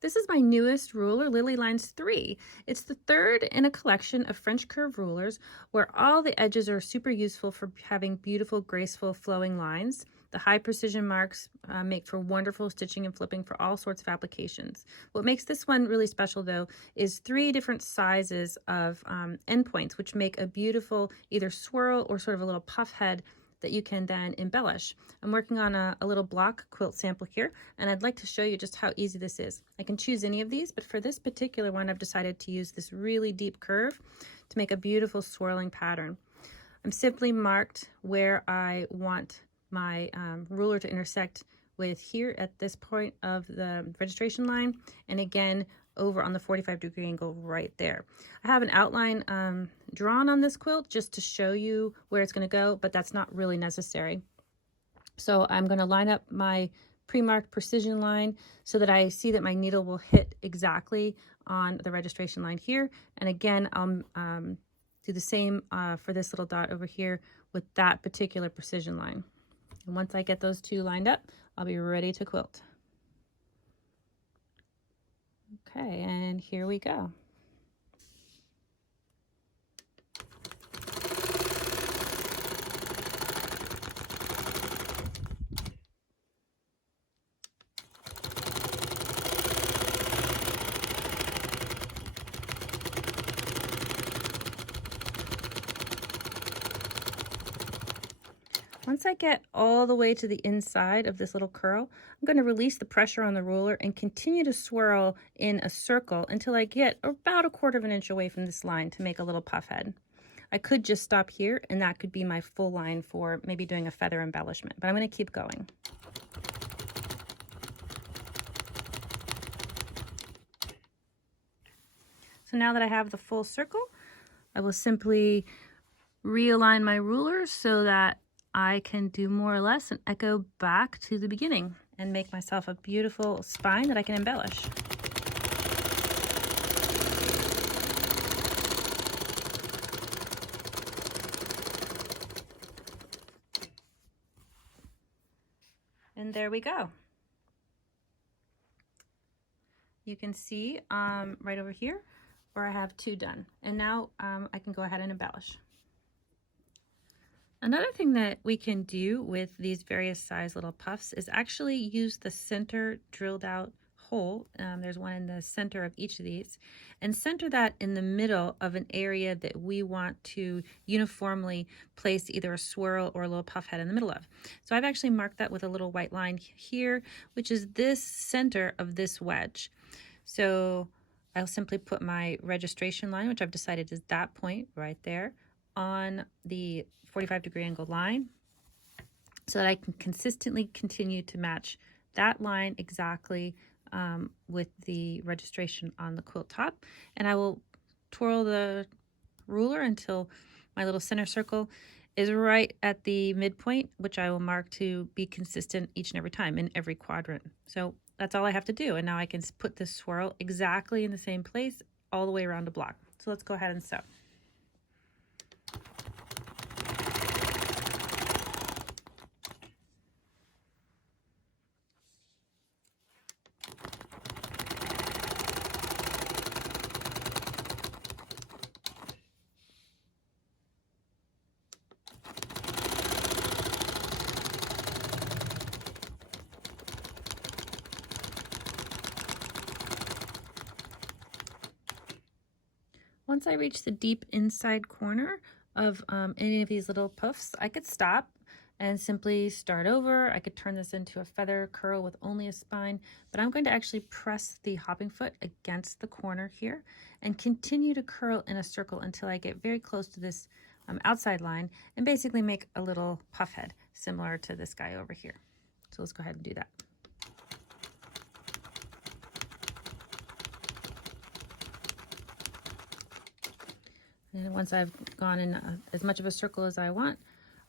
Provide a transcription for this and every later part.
This is my newest ruler, Lily Lines 3. It's the third in a collection of French curve rulers where all the edges are super useful for having beautiful, graceful, flowing lines. The high precision marks make for wonderful stitching and flipping for all sorts of applications. What makes this one really special though is 3 different sizes of endpoints, which make a beautiful either swirl or sort of a little puff head that you can then embellish. I'm working on a little block quilt sample here, and I'd like to show you just how easy this is. I can choose any of these, but for this particular one, I've decided to use this really deep curve to make a beautiful swirling pattern. I'm simply marked where I want my ruler to intersect with here at this point of the registration line, and again over on the 45-degree angle right there. I have an outline drawn on this quilt just to show you where it's going to go, but that's not really necessary. So I'm going to line up my pre-marked precision line so that I see that my needle will hit exactly on the registration line here. And again, I'll do the same for this little dot over here with that particular precision line. And once I get those two lined up, I'll be ready to quilt. Okay, and here we go. Once I get all the way to the inside of this little curl, I'm going to release the pressure on the ruler and continue to swirl in a circle until I get about 1/4 of an inch away from this line to make a little puff head. I could just stop here and that could be my full line for maybe doing a feather embellishment, but I'm going to keep going. So now that I have the full circle, I will simply realign my ruler so that I can do more or less an echo back to the beginning and make myself a beautiful spine that I can embellish. And there we go. You can see right over here where I have 2 done. And now I can go ahead and embellish. Another thing that we can do with these various size little puffs is actually use the center drilled out hole. There's one in the center of each of these, and center that in the middle of an area that we want to uniformly place either a swirl or a little puff head in the middle of. So I've actually marked that with a little white line here, which is this center of this wedge. So I'll simply put my registration line, which I've decided is that point right there, on the 45-degree angle line so that I can consistently continue to match that line exactly with the registration on the quilt top. And I will twirl the ruler until my little center circle is right at the midpoint, which I will mark to be consistent each and every time in every quadrant. So that's all I have to do. And now I can put this swirl exactly in the same place all the way around the block. So let's go ahead and sew. Once I reach the deep inside corner of any of these little puffs, I could stop and simply start over. I could turn this into a feather curl with only a spine, but I'm going to actually press the hopping foot against the corner here and continue to curl in a circle until I get very close to this outside line and basically make a little puff head similar to this guy over here. So let's go ahead and do that. And once I've gone in as much of a circle as I want,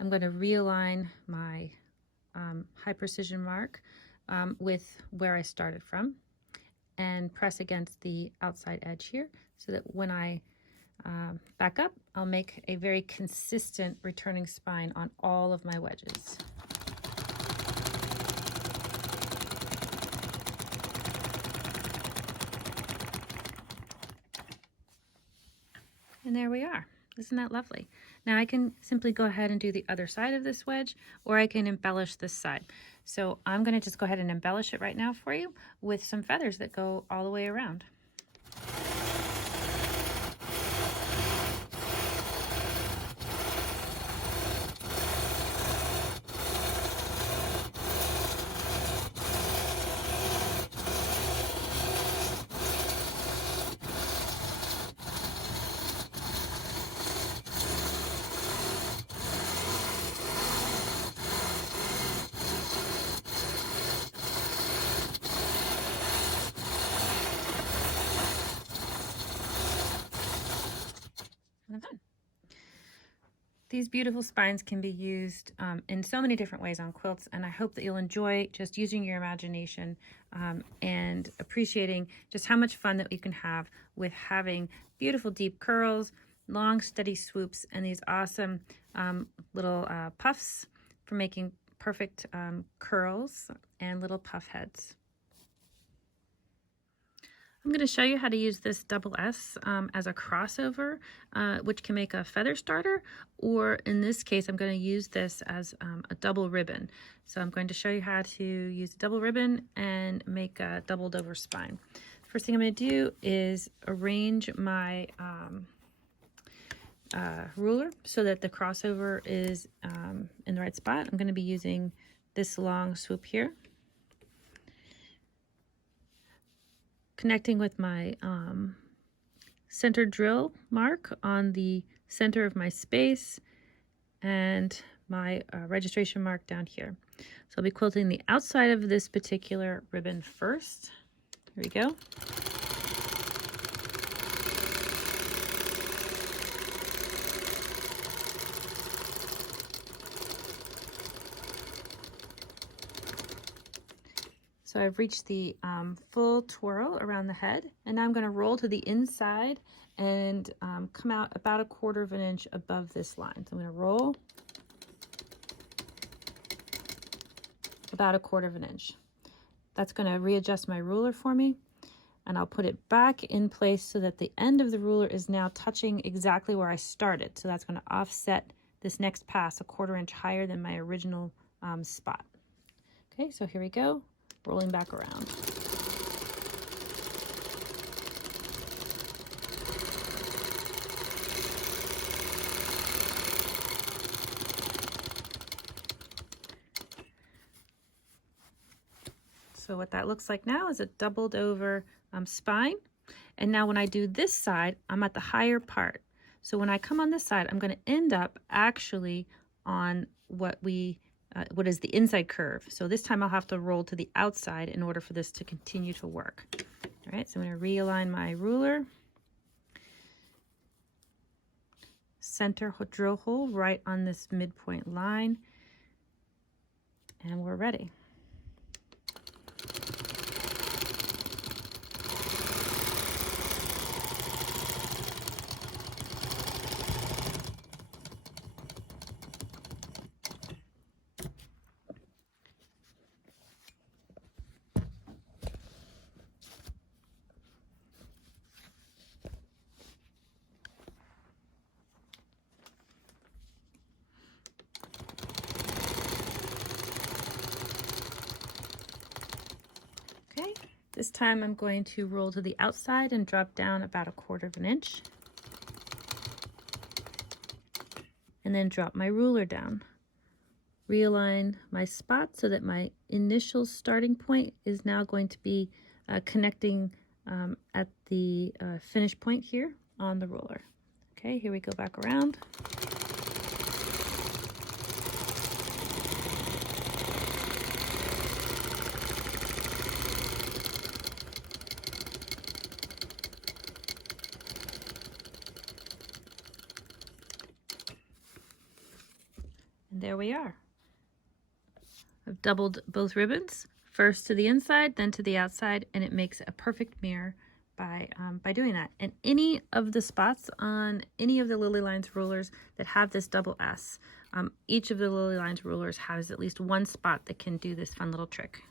I'm going to realign my high precision mark with where I started from and press against the outside edge here so that when I back up, I'll make a very consistent returning spine on all of my wedges. And there we are. Isn't that lovely? Now I can simply go ahead and do the other side of this wedge, or I can embellish this side. So I'm going to just go ahead and embellish it right now for you with some feathers that go all the way around. And I'm done. These beautiful spines can be used in so many different ways on quilts, and I hope that you'll enjoy just using your imagination and appreciating just how much fun that we can have with having beautiful deep curls, long steady swoops, and these awesome little puffs for making perfect curls and little puff heads. I'm going to show you how to use this double S as a crossover, which can make a feather starter, or in this case, I'm going to use this as a double ribbon. So I'm going to show you how to use a double ribbon and make a doubled over spine. First thing I'm going to do is arrange my ruler so that the crossover is in the right spot. I'm going to be using this long swoop here, connecting with my center drill mark on the center of my space and my registration mark down here. So I'll be quilting the outside of this particular ribbon first. Here we go. So I've reached the full twirl around the head, and now I'm going to roll to the inside and come out about 1/4 of an inch above this line. So I'm going to roll about 1/4 of an inch. That's going to readjust my ruler for me, and I'll put it back in place so that the end of the ruler is now touching exactly where I started. So that's going to offset this next pass 1/4 inch higher than my original spot. Okay, so here we go. Rolling back around. So what that looks like now is a doubled over spine. And now when I do this side, I'm at the higher part. So when I come on this side, I'm going to end up actually on what is the inside curve. So this time I'll have to roll to the outside in order for this to continue to work. All right, so I'm going to realign my ruler. Center drill hole right on this midpoint line. And we're ready. Okay, this time I'm going to roll to the outside and drop down about 1/4 of an inch. And then drop my ruler down. Realign my spot so that my initial starting point is now going to be connecting at the finish point here on the ruler. Okay, here we go back around. And there we are. I've doubled both ribbons, first to the inside, then to the outside, and it makes a perfect mirror by doing that. And any of the spots on any of the Lily Lines rulers that have this double S, each of the Lily Lines rulers has at least one spot that can do this fun little trick.